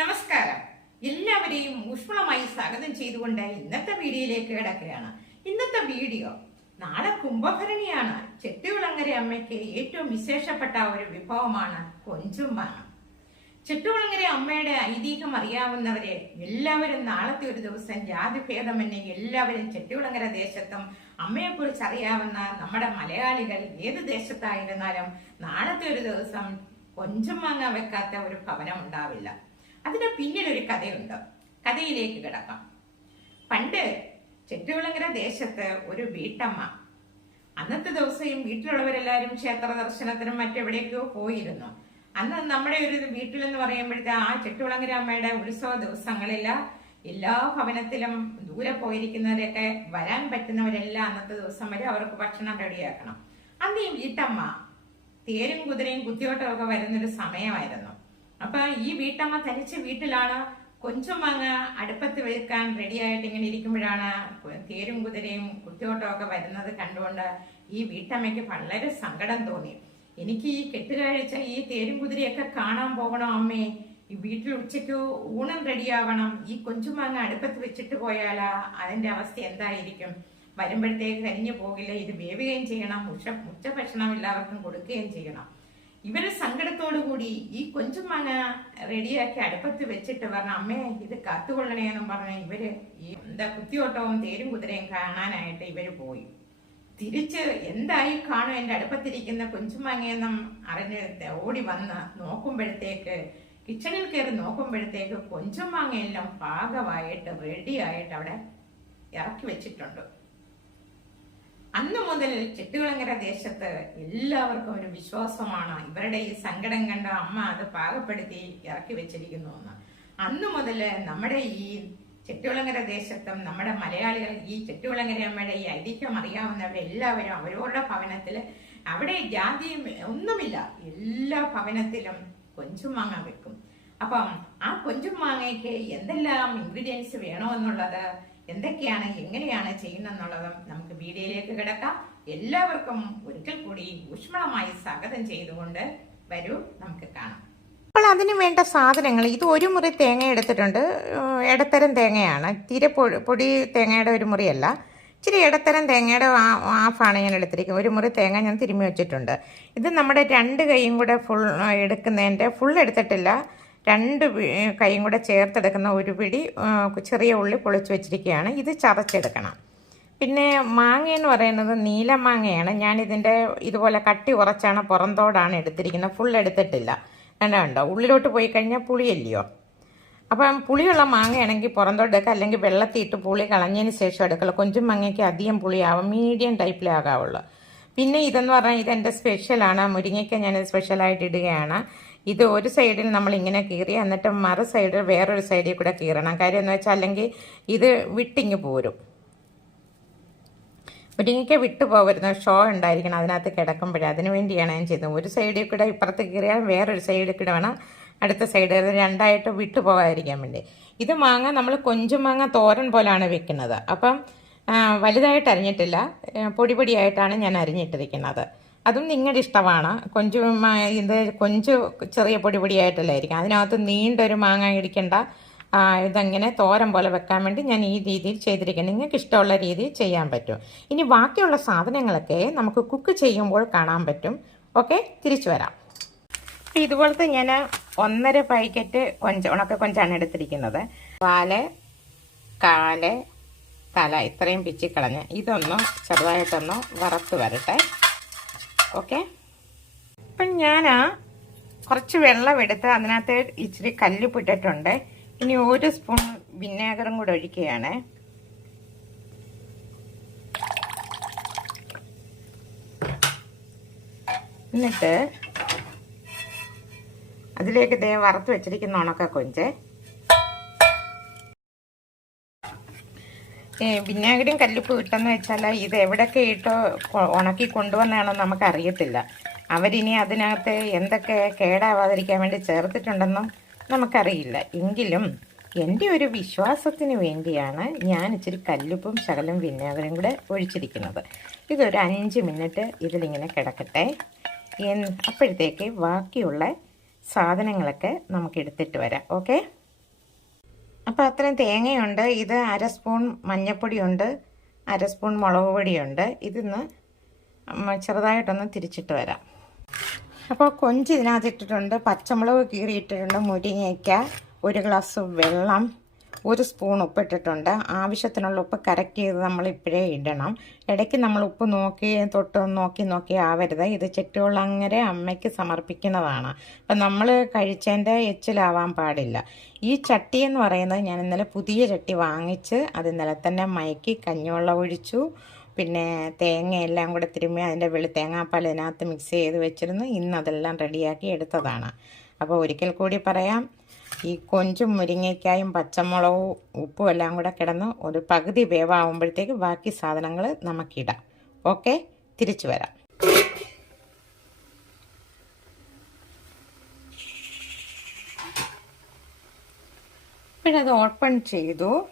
നമസ്കാരം. എല്ലാവരെയും ഊഷ്മളമായി സ്വാഗതം ചെയ്തുകൊണ്ട് ഇന്നത്തെ വീഡിയോയിലേക്ക് കിടക്കുകയാണ്. ഇന്നത്തെ വീഡിയോ നാളെ കുംഭഭരണിയാണ്. ചെട്ടികുളങ്ങര അമ്മയ്ക്ക് ഏറ്റവും വിശേഷപ്പെട്ട ഒരു വിഭവമാണ് കൊഞ്ചുമ്മാങ്ങ ചെട്ടുകുളങ്ങര അമ്മയുടെ ഐതിഹ്യം അറിയാവുന്നവരെ എല്ലാവരും നാളത്തെ ഒരു ദിവസം ജാതിഭേദമന്യേ എല്ലാവരും ചെട്ടികുളങ്ങര ദേശത്തും അമ്മയെക്കുറിച്ച് അറിയാവുന്ന നമ്മുടെ മലയാളികൾ ഏത് ദേശത്തായിരുന്നാലും നാളത്തെ ഒരു ദിവസം കൊഞ്ചുമാങ്ങ വെക്കാത്ത ഒരു ഭവനം ഉണ്ടാവില്ല. അതിന് പിന്നിലൊരു കഥയുണ്ട്. കഥയിലേക്ക് കിടക്കാം. പണ്ട് ചെറ്റുവിളങ്കര ദേശത്ത് ഒരു വീട്ടമ്മ. അന്നത്തെ ദിവസം വീട്ടിലുള്ളവരെല്ലാവരും ക്ഷേത്ര ദർശനത്തിനും മറ്റെവിടേക്കോ പോയിരുന്നു. അന്ന് നമ്മുടെ ഒരു വീട്ടിലെന്ന് പറയുമ്പോഴത്തെ ആ ചെട്ടുവിളങ്കര അമ്മയുടെ ഉത്സവ ദിവസങ്ങളിൽ എല്ലാ ഭവനത്തിലും ദൂരെ പോയിരിക്കുന്നവരൊക്കെ വരാൻ പറ്റുന്നവരെല്ലാം അന്നത്തെ ദിവസം വരെ അവർക്ക് ഭക്ഷണം റെഡിയാക്കണം. അന്ന് ഈ വീട്ടമ്മ തേരും കുതിരയും കുത്തിയോട്ടമൊക്കെ വരുന്നൊരു സമയമായിരുന്നു. അപ്പൊ ഈ വീട്ടമ്മ തനിച്ച് വീട്ടിലാണ്. കൊഞ്ചുമാങ്ങ അടുപ്പത്ത് വെക്കാൻ റെഡിയായിട്ട് ഇങ്ങനെ ഇരിക്കുമ്പോഴാണ് തേരും കുതിരയും കുത്തിയോട്ടം ഒക്കെ വരുന്നത് കണ്ടുകൊണ്ട് ഈ വീട്ടമ്മയ്ക്ക് വളരെ സങ്കടം തോന്നി. എനിക്ക് ഈ കെട്ടുകാഴ്ച ഈ തേരും കുതിരയൊക്കെ കാണാൻ പോകണം അമ്മേ. ഈ വീട്ടിൽ ഉച്ചയ്ക്ക് ഊണം റെഡിയാവണം ഈ കൊഞ്ചുമാങ്ങ അടുപ്പത്ത് വെച്ചിട്ട് പോയാലാ അതിന്റെ അവസ്ഥ എന്തായിരിക്കും? വരുമ്പോഴത്തേക്ക് കരിഞ്ഞു പോകില്ല. ഇത് വേവുകയും ചെയ്യണം. ഉച്ച ഭക്ഷണം എല്ലാവർക്കും കൊടുക്കുകയും ചെയ്യണം. ഇവർ സങ്കടത്തോടു കൂടി ഈ കൊഞ്ചുമാങ്ങ റെഡിയാക്കി അടുപ്പത്ത് വെച്ചിട്ട് പറഞ്ഞ അമ്മേ ഇത് കാത്തുകൊള്ളണേന്നും പറഞ്ഞ ഇവർ ഈ എന്താ കുത്തിയോട്ടവും തേരും കുതിരയും കാണാനായിട്ട് ഇവർ പോയി. തിരിച്ച് എന്തായി കാണും എന്റെ അടുപ്പത്തിരിക്കുന്ന കൊഞ്ചുമാങ്ങയെന്നും അറിഞ്ഞ് ഓടി വന്ന് നോക്കുമ്പോഴത്തേക്ക് കിച്ചണിൽ കയറി നോക്കുമ്പോഴത്തേക്ക് കൊഞ്ചുമാങ്ങയെല്ലാം പാകമായിട്ട് റെഡിയായിട്ട് അവിടെ ഇറക്കി വെച്ചിട്ടുണ്ട്. അന്നു മുതൽ ചെട്ടുകുളങ്ങര ദേശത്ത് എല്ലാവർക്കും ഒരു വിശ്വാസമാണ്. ഇവരുടെ ഈ സങ്കടം കണ്ട അമ്മ അത് പാകപ്പെടുത്തി ഇറക്കി വെച്ചിരിക്കുന്നു എന്ന്. അന്ന് മുതൽ നമ്മുടെ ഈ ചെട്ടുകുളങ്ങര ദേശത്തും നമ്മുടെ മലയാളികൾ ഈ ചെട്ടുകുളങ്ങര അമ്മയുടെ ഈ ഐതിഹ്യം അറിയാവുന്നവരെല്ലാവരും അവരവരുടെ ഭവനത്തിൽ അവിടെ ജാതിയും ഒന്നുമില്ല. എല്ലാ ഭവനത്തിലും കൊഞ്ചുമാങ്ങ വെക്കും. അപ്പം ആ കൊഞ്ചുമാങ്ങയ്ക്ക് എന്തെല്ലാം ഇൻഗ്രീഡിയൻസ് വേണോ എന്നുള്ളത് എന്തൊക്കെയാണ് എങ്ങനെയാണ് ചെയ്യുന്നതെന്നുള്ളതും നമുക്ക് വീഡിയോയിലേക്ക് കിടക്കാം. എല്ലാവർക്കും ഒരിക്കൽ കൂടി ഊഷ്മളമായി സ്വാഗതം ചെയ്തുകൊണ്ട് വരൂ നമുക്ക് കാണാം. അപ്പോൾ അതിന് വേണ്ട സാധനങ്ങൾ ഇത് ഒരു മുറി തേങ്ങ എടുത്തിട്ടുണ്ട്. ഇടത്തരം തേങ്ങയാണ്. തീരെ പൊടി പൊടി തേങ്ങയുടെ ഒരു മുറിയല്ല. ഇച്ചിരി ഇടത്തരം തേങ്ങയുടെ ഹാഫാണ് ഞാൻ എടുത്തിരിക്കുന്നത്. ഒരു മുറി തേങ്ങ ഞാൻ തിരുമ്മി വെച്ചിട്ടുണ്ട്. ഇത് നമ്മുടെ രണ്ട് കൈയും കൂടെ ഫുൾ എടുക്കുന്നതിന്റെ ഫുൾ എടുത്തിട്ടില്ല. രണ്ട് കൈയും കൂടെ ചേർത്തെടുക്കുന്ന ഒരു പിടി ചെറിയ ഉള്ളി പൊളിച്ച് വെച്ചിരിക്കുകയാണ്. ഇത് ചതച്ചെടുക്കണം. പിന്നെ മാങ്ങ എന്ന് പറയുന്നത് നീല മാങ്ങയാണ്. ഞാനിതിന്റെ ഇതുപോലെ കട്ടി കുറച്ചാണ് പുറന്തോടാണ് എടുത്തിരിക്കുന്നത്. ഫുൾ എടുത്തിട്ടില്ല. കണ്ടോ കണ്ടോ? ഉള്ളിലോട്ട് പോയി കഴിഞ്ഞാൽ പുളിയല്ലയോ? അപ്പം പുളിയുള്ള മാങ്ങയാണെങ്കിൽ പുറന്തോട്ടൊക്കെ അല്ലെങ്കിൽ വെള്ളത്തിയിട്ട് പുളി കളഞ്ഞതിന് ശേഷം എടുക്കുള്ളൂ. കൊഞ്ചും മാങ്ങയ്ക്ക് അധികം പുളിയാവും. മീഡിയം ടൈപ്പിലേ ആകാവുള്ളൂ. പിന്നെ ഇതെന്ന് പറഞ്ഞാൽ ഇതെന്റെ സ്പെഷ്യലാണ് മുരിങ്ങയ്ക്ക ഞാൻ സ്പെഷ്യലായിട്ട് ഇടുകയാണ്. ഇത് ഒരു സൈഡിൽ നമ്മൾ ഇങ്ങനെ കീറി എന്നിട്ട് മറു സൈഡിൽ വേറൊരു സൈഡിൽ കൂടെ കീറണം. കാര്യം എന്ന് വെച്ചാൽ അല്ലെങ്കിൽ ഇത് വിട്ടിങ്ങ് പോരും. മുരിങ്ങയ്ക്ക വിട്ടു പോകരുന്ന ഷോ ഉണ്ടായിരിക്കണം അതിനകത്ത് കിടക്കുമ്പോഴേ. അതിന് വേണ്ടിയാണ് ഞാൻ ചെയ്തത്. ഒരു സൈഡിൽ കൂടെ ഇപ്പുറത്ത് കീറിയാൽ വേറൊരു സൈഡിൽ കൂടെ വേണം അടുത്ത സൈഡ്. രണ്ടായിട്ട് വിട്ടു പോകാതിരിക്കാൻ വേണ്ടി. ഇത് മാങ്ങ നമ്മൾ കൊഞ്ചു മാങ്ങ തോരൻ പോലാണ് വെക്കുന്നത്. അപ്പം വലുതായിട്ട് അരിഞ്ഞിട്ടില്ല. പൊടി പൊടിയായിട്ടാണ് ഞാൻ അരിഞ്ഞിട്ടിരിക്കുന്നത്. അതും നിങ്ങളുടെ ഇഷ്ടമാണ്. കൊഞ്ച് ഇത് കൊഞ്ച് ചെറിയ പൊടി പൊടിയായിട്ടല്ലായിരിക്കും അതിനകത്ത് നീണ്ടൊരു മാങ്ങ ഇടിക്കേണ്ട. ഇതങ്ങനെ തോരൻ പോലെ വെക്കാൻ വേണ്ടി ഞാൻ ഈ രീതിയിൽ ചെയ്തിരിക്കുന്നത് നിങ്ങൾക്ക് ഇഷ്ടമുള്ള രീതിയിൽ ചെയ്യാൻ പറ്റും. ഇനി ബാക്കിയുള്ള സാധനങ്ങളൊക്കെ നമുക്ക് കുക്ക് ചെയ്യുമ്പോൾ കാണാൻ പറ്റും. ഓക്കെ? തിരിച്ചു വരാം. ഇതുപോലത്തെ ഞാൻ ഒന്നര പാക്കറ്റ് കൊഞ്ച് ഉണക്ക കൊഞ്ചാണ് എടുത്തിരിക്കുന്നത്. പാൽ കാൽ തല ഇത്രയും പിച്ചിക്കളഞ്ഞ് ഇതൊന്ന് ചെറുതായിട്ടൊന്ന് വറുത്ത് വരട്ടെ. ഓക്കെ? ഇപ്പം ഞാൻ കുറച്ച് വെള്ളം എടുത്ത് അതിനകത്ത് ഇച്ചിരി കല്ലുപ്പിട്ടിട്ടുണ്ട്. ഇനി ഒരു സ്പൂൺ വിനാഗറും കൂടെ ഒഴിക്കുകയാണ്. എന്നിട്ട് അതിലേക്ക് ദേ വറുത്ത് വെച്ചിരിക്കുന്ന ഉണക്ക കൊഞ്ച് വിനാഗിരിയും കല്ലുപ്പ് ഇട്ടെന്ന് വെച്ചാൽ ഇത് എവിടെയൊക്കെ ഇട്ടോ ഉണക്കി കൊണ്ടുവന്നാണോ നമുക്ക് അറിയത്തില്ല അവരിനി അതിനകത്ത് എന്തൊക്കെ കേടാവാതിരിക്കാൻ വേണ്ടി ചേർത്തിട്ടുണ്ടെന്നും നമുക്കറിയില്ല. എങ്കിലും എന്റെ ഒരു വിശ്വാസത്തിന് വേണ്ടിയാണ് ഞാൻ ഇച്ചിരി കല്ലുപ്പും ശകലം വിനാഗിരിയും കൂടെ ഒഴിച്ചിരിക്കുന്നത്. ഇതൊരു അഞ്ച് മിനിറ്റ് ഇതിലിങ്ങനെ കിടക്കട്ടെ. അപ്പോഴത്തേക്ക് ബാക്കിയുള്ള സാധനങ്ങളൊക്കെ നമുക്ക് എടുത്തിട്ട് വരാം. ഓക്കെ? അപ്പോൾ അത്രയും തേങ്ങയുണ്ട്. ഇത് അര സ്പൂൺ മഞ്ഞൾപ്പൊടിയുണ്ട് അര സ്പൂൺ മുളക് പൊടിയുണ്ട്. ഇതിന്ന് ചെറുതായിട്ടൊന്ന് തിരിച്ചിട്ട് വരാം. അപ്പോൾ കൊഞ്ച് ഇതിനകത്ത് ഇട്ടിട്ടുണ്ട് പച്ചമുളക് കീറിയിട്ടിട്ടുണ്ട്. മുരിങ്ങയ്ക്ക ഒരു ഗ്ലാസ് വെള്ളം ഒരു സ്പൂൺ ഉപ്പ് ഇട്ടിട്ടുണ്ട് ആവശ്യത്തിനുള്ള ഉപ്പ് കറക്റ്റ് ചെയ്ത് നമ്മൾ ഇപ്പോഴേ ഇടണം. ഇടയ്ക്ക് നമ്മൾ ഉപ്പ് നോക്കി തൊട്ട് നോക്കി നോക്കി ആവരുത്. ഇത് അങ്ങനെ അമ്മയ്ക്ക് സമർപ്പിക്കുന്നതാണ്. അപ്പം നമ്മൾ കഴിച്ചതിന്റെ എച്ചിലാവാൻ പാടില്ല. ഈ ചട്ടി എന്ന് പറയുന്നത് ഞാൻ ഇന്നലെ പുതിയ ചട്ടി വാങ്ങിച്ച് അത് ഇന്നലെ തന്നെ മയക്കി കഞ്ഞിവെള്ളം ഒഴിച്ചു. പിന്നെ തേങ്ങ എല്ലാം കൂടെ തിരുമ്മി അതിന്റെ വെളി തേങ്ങാപ്പാൽ ഇതിനകത്ത് മിക്സ് ചെയ്ത് വെച്ചിരുന്നു. ഇന്ന് അതെല്ലാം റെഡിയാക്കി എടുത്തതാണ്. അപ്പോൾ ഒരിക്കൽ കൂടി പറയാം. ഈ കൊഞ്ചും മുരിങ്ങയ്ക്കായും പച്ചമുളകും ഉപ്പും എല്ലാം കൂടെ കിടന്ന് ഒരു പകുതി വേവാകുമ്പോഴത്തേക്ക് ബാക്കി സാധനങ്ങൾ നമുക്കിടാം. ഓക്കെ? തിരിച്ചു വരാം. ഇപ്പോഴത് ഓപ്പൺ ചെയ്തു.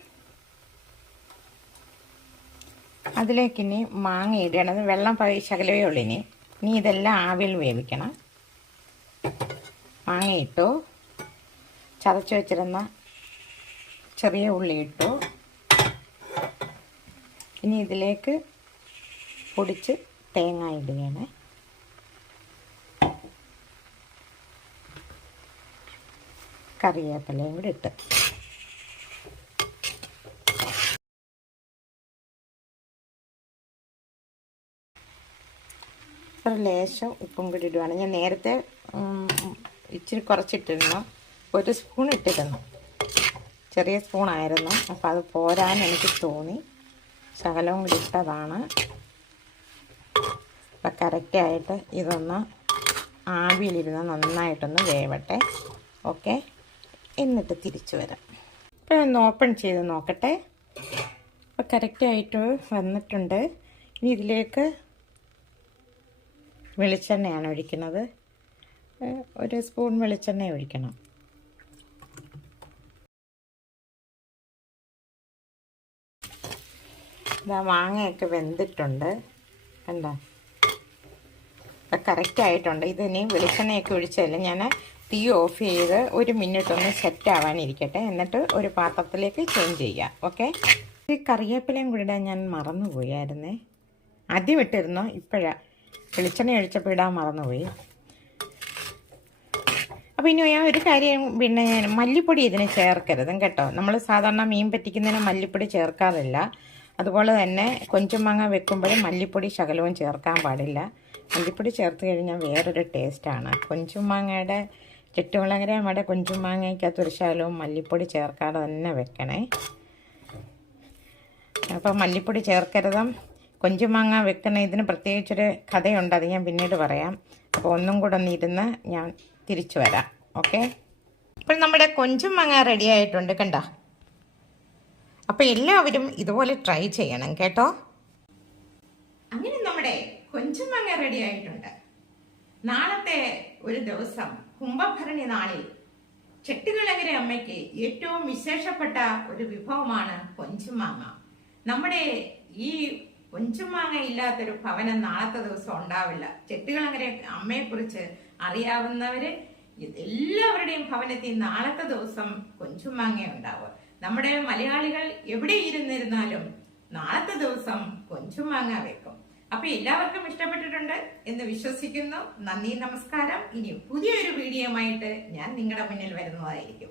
അതിലേക്ക് ഇനി മാങ്ങ ഇടണത് വെള്ളം പഴയ ശകലമേ ഉള്ളൂ ഇനി. ഇനി ഇതെല്ലാം ആവിയിൽ വേവിക്കണം. മാങ്ങ ഇട്ടു. ചതച്ച് വെച്ചിരുന്ന ചെറിയ ഉള്ളി ഇട്ടു. ഇനി ഇതിലേക്ക് പൊടിച്ച് തേങ്ങ ഇടുകയാണ് കറിവേപ്പിലയും കൂടി ഇട്ട്. ഒരു ലേശം ഉപ്പും കൂടി ഇടുവാണ്. ഞാൻ നേരത്തെ ഇച്ചിരി കുറച്ചിട്ടിരുന്നു. ഒരു സ്പൂൺ ഇട്ടിരുന്നു. ചെറിയ സ്പൂണായിരുന്നു അപ്പോൾ അത് പോരാൻ എനിക്ക് തോന്നി. ശകലവും കൂടി ഇട്ടതാണ്. അപ്പം കറക്റ്റായിട്ട് ഇതൊന്ന് ആവിയിലിരുന്ന് നന്നായിട്ടൊന്ന് വേവട്ടെ. ഓക്കെ? എന്നിട്ട് തിരിച്ചു വരാം. ഇപ്പം ഒന്ന് ഓപ്പൺ ചെയ്ത് നോക്കട്ടെ. അപ്പോൾ കറക്റ്റായിട്ട് വന്നിട്ടുണ്ട്. ഇനി ഇതിലേക്ക് വെളിച്ചെണ്ണയാണ് ഒഴിക്കുന്നത്. ഒരു സ്പൂൺ വെളിച്ചെണ്ണ ഒഴിക്കണം. ഇതാ മാങ്ങയൊക്കെ വെന്തിട്ടുണ്ട്. കണ്ടോ? കറക്റ്റ് ആയിട്ടുണ്ട്. ഇതിനി വെളിച്ചെണ്ണയൊക്കെ ഒഴിച്ചതല്ല ഞാൻ തീ ഓഫ് ചെയ്ത് ഒരു മിനിറ്റ് ഒന്ന് സെറ്റ് ആവാനിരിക്കട്ടെ. എന്നിട്ട് ഒരു പാത്രത്തിലേക്ക് ചേഞ്ച് ചെയ്യാം. ഓക്കെ ഈ കറിവേപ്പിലയും കൂടി ഇടാൻ ഞാൻ മറന്നുപോയായിരുന്നേ ആദ്യം ഇട്ടിരുന്നു? ഇപ്പോഴാ. വെളിച്ചെണ്ണ ഒഴിച്ചപ്പോൾ ഇടാൻ മറന്നുപോയി അപ്പോൾ ഇനി ഞാൻ ഒരു കാര്യം പിന്നെ ഞാൻ മല്ലിപ്പൊടി ഇതിന് ചേർക്കരുതും. കേട്ടോ? നമ്മൾ സാധാരണ മീൻ പറ്റിക്കുന്നതിന് മല്ലിപ്പൊടി ചേർക്കാറില്ല. അതുപോലെ തന്നെ കൊഞ്ചുമാങ്ങ വെക്കുമ്പോൾ മല്ലിപ്പൊടി ശകലവും ചേർക്കാൻ പാടില്ല. മല്ലിപ്പൊടി ചേർത്ത് കഴിഞ്ഞാൽ വേറൊരു ടേസ്റ്റാണ് കൊഞ്ചുമാങ്ങയുടെ ചുറ്റുമുളകര നമ്മുടെ കൊഞ്ചുമാങ്ങയ്ക്കകത്ത് ഒരു ശകലവും മല്ലിപ്പൊടി ചേർക്കാതെ തന്നെ വെക്കണേ. അപ്പം മല്ലിപ്പൊടി ചേർക്കരുതും. കൊഞ്ചുമാങ്ങ വെക്കുന്ന ഇതിന് പ്രത്യേകിച്ചൊരു കഥയുണ്ട് അത് ഞാൻ പിന്നീട് പറയാം. അപ്പോൾ ഒന്നും കൂടെ ഒന്ന് ഇരുന്ന് ഞാൻ തിരിച്ചു വരാം. ഓക്കെ? ഇപ്പോൾ നമ്മുടെ കൊഞ്ചുമാങ്ങ റെഡി ആയിട്ടുണ്ട് കണ്ട? അപ്പോൾ എല്ലാവരും ഇതുപോലെ ട്രൈ ചെയ്യണം കേട്ടോ? അങ്ങനെ നമ്മുടെ കൊഞ്ചുമാങ്ങ റെഡി ആയിട്ടുണ്ട്. നാളത്തെ ഒരു ദിവസം കുംഭഭരണി നാളിൽ ചെട്ടികുളങ്ങര അമ്മയ്ക്ക് ഏറ്റവും വിശേഷപ്പെട്ട ഒരു വിഭവമാണ് കൊഞ്ചുമാങ്ങ നമ്മുടെ ഈ കൊഞ്ചുമാങ്ങ ഇല്ലാത്തൊരു ഭവനം നാളത്തെ ദിവസം ഉണ്ടാവില്ല. ചെട്ടികുളങ്ങര അമ്മയെ കുറിച്ച് അറിയാവുന്നവര് എല്ലാവരുടെയും ഭവനത്തിൽ നാളത്തെ ദിവസം കൊഞ്ചുമാങ്ങ ഉണ്ടാവുക. നമ്മുടെ മലയാളികൾ എവിടെ ഇരുന്നിരുന്നാലും നാളത്തെ ദിവസം കൊഞ്ചും മാങ്ങ വെക്കും. അപ്പൊ എല്ലാവർക്കും ഇഷ്ടപ്പെട്ടിട്ടുണ്ട് എന്ന് വിശ്വസിക്കുന്നു. നന്ദി നമസ്കാരം. ഇനി പുതിയൊരു വീഡിയോയുമായിട്ട് ഞാൻ നിങ്ങളുടെ മുന്നിൽ വരുന്നതായിരിക്കും.